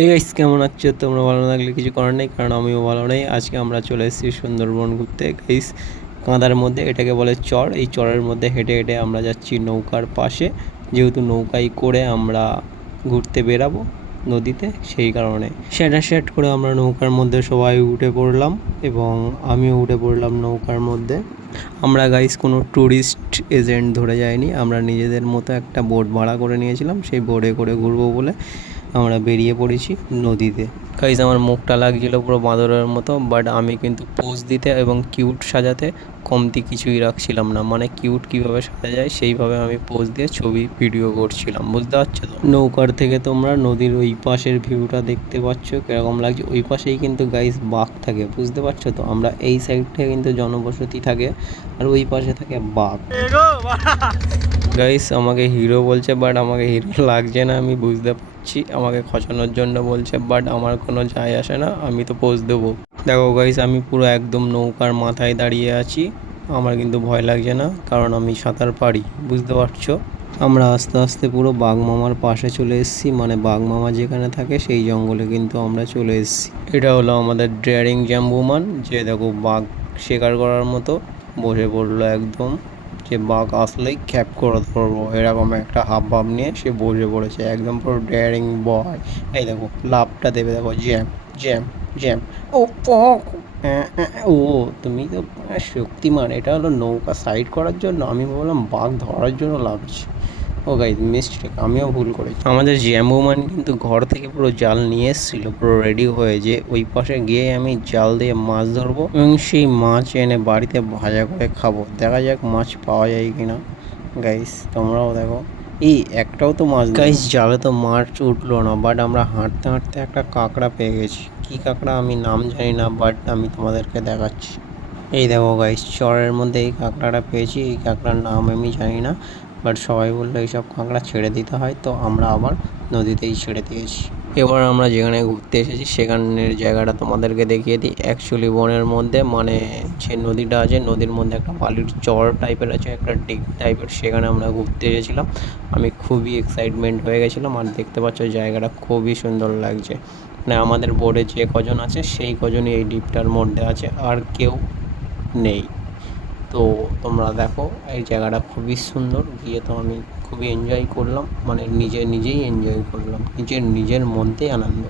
এই গাইস কেমন আছো তোমরা? ভালো না থাকলে কিছু করার নেই, কারণ আমিও ভালো নেই। আজকে আমরা চলে এসেছি সুন্দরবন ঘুরতে গাইস। কাঁদার মধ্যে, এটাকে বলে চর। এই চরের মধ্যে হেঁটে হেঁটে আমরা যাচ্ছি নৌকার পাশে, যেহেতু নৌকায় করে আমরা ঘুরতে বেরাবো নদীতে, সেই কারণে সেট করে আমরা নৌকার মধ্যে সবাই উঠে পড়লাম এবং আমিও উঠে পড়লাম নৌকার মধ্যে। আমরা গাইস কোনো ট্যুরিস্ট এজেন্ট ধরে যাইনি, আমরা নিজেদের মতো একটা বোট ভাড়া করে নিয়েছিলাম। সেই বোটে করে ঘুরবো বলে আমরা বেরিয়ে পড়েছি নদীতে। গাইস আমার মুখটা লাগছিল পুরো বাঁদরের মতো, বাট আমি কিন্তু পোজ দিতে এবং কিউট সাজাতে কমতি কিছুই রাখছিলাম না। মানে কিউট কীভাবে সাজা যায় সেইভাবে আমি পোজ দিয়ে ছবি ভিডিও করছিলাম, বুঝতে পারছো তো? নৌকার থেকে তোমরা নদীর ওই পাশের ভিউটা দেখতে পাচ্ছ কীরকম লাগছে। ওই পাশেই কিন্তু গাইস বাঘ থাকে, বুঝতে পারছো তো? আমরা এই সাইডটা কিন্তু জনবসতি থাকে আর ওই পাশে থাকে বাঘ। গাইস আমাকে হিরো বলছে, বাট আমাকে হিরো লাগছে না, আমি বুঝতে পারছি। আমাকে খচানোর জন্য বলছে, বাট আমার কোনো যায় আসে না, আমি তো পোজ দেবো। দেখো গাইস আমি পুরো একদম নৌকার মাথায় দাঁড়িয়ে আছি, আমার কিন্তু ভয় লাগছে না, কারণ আমি সাঁতার পারি, বুঝতে পারছো? আমরা আস্তে আস্তে পুরো বাঘ মামার পাশে চলে এসেছি, মানে বাঘ মামা যেখানে থাকে সেই জঙ্গলে কিন্তু আমরা চলে এসেছি। এটা হলো আমাদের ডেয়ারিং জ্যাম্বুমান, যে দেখো বাঘ শিকার করার মতো বসে পড়লো একদম, যে বাঘ আসলেই ক্যাপ করে ধরবো এরকম একটা হাব ভাব নিয়ে সে বসে পড়েছে, একদম পুরো ডেয়ারিং বয়। এই দেখো লাভটা দেবে, দেখো জ্যাম জ্যাম জ্যাম। ও পক। ও তুমি তো শক্তিমান। এটা হলো নৌকা সাইড করার জন্য, আমি ভাবলাম বাঘ ধরার জন্য লাভছে। ও গাইস মিস্টেক, আমিও ভুল করেছি। আমাদের জ্যাম্বুমান কিন্তু ঘর থেকে পুরো জাল নিয়ে এসেছিল, পুরো রেডি হয়ে, যে ওই পাশে গিয়ে আমি জাল দিয়ে মাছ ধরবো এবং সেই মাছ এনে বাড়িতে ভাজা করে খাবো। দেখা যাক মাছ পাওয়া যায় কিনা। গাইস তোমরাও দেখো, এই একটাও তো মাছ। গাইস জালে তো মাছ উঠলো না, বাট আমরা হাঁটতে হাঁটতে একটা কাঁকড়া পেয়ে গেছি। কি কাঁকড়া আমি নাম জানি না, বাট আমি তোমাদেরকে দেখাচ্ছি। এই দেখো গাইস চরের মধ্যে এই কাঁকড়াটা পেয়েছি। এই কাঁকড়ার নাম আমি জানি না, বাট সবাই বললো এইসব কাঁকড়া ছেড়ে দিতে হয়, তো আমরা আবার নদীতেই ছেড়ে দিয়েছি। এবার আমরা যেখানে ঘুরতে এসেছি সেখানের জায়গাটা তোমাদেরকে দেখিয়ে দিই। অ্যাকচুয়ালি বনের মধ্যে, মানে যে নদীটা আছে, নদীর মধ্যে একটা বালির চর টাইপের আছে, একটা ডিপ টাইপের, সেখানে আমরা ঘুরতে এসেছিলাম। আমি খুবই এক্সাইটমেন্ট হয়ে গেছিলাম, আর দেখতে পাচ্ছ জায়গাটা খুবই সুন্দর লাগছে। মানে আমাদের বোর্ডে যে কজন আছে সেই কজনই এই ডিপটার মধ্যে আছে, আর কেউ নেই। তো তোমরা দেখো এই জায়গাটা খুবই সুন্দর, গিয়ে তো আমি খুবই এনজয় করলাম, মানে নিজেই এনজয় করলাম, নিজের মধ্যেই আনন্দ।